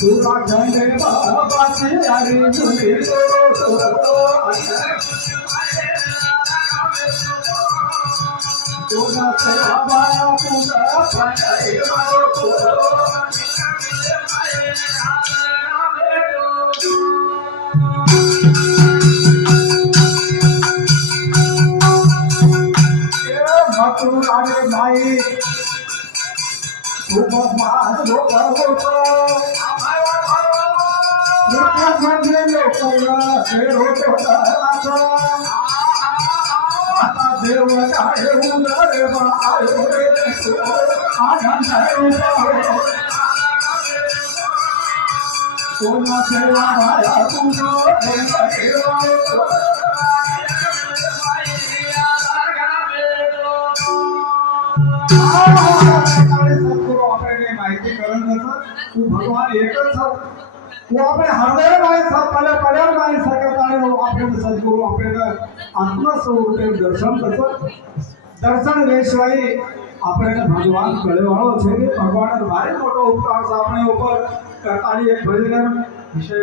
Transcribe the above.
तुला झंडे बाबाची आली मुली तुला सेवा तुझा मथुराने माई खूप मान लोक होतो म्हणजे लोकांना आता देव काय उदर कोणा सेवा माया तुझं माहिती करून तू भगवान एकच तू आपले हृदय नाही पल्या पल्यावर नाही सकत आणि आपल्याला सद्गुरू आपल्याला आत्मस्वरूप दर्शन करतो दर्शन દેશવાઈ આપણે ભગવાન કળેવાળો છે ભગવાન ભારે મોટો ઉપકાર આપણે ઉપર કરતાની એક ભજન વિષય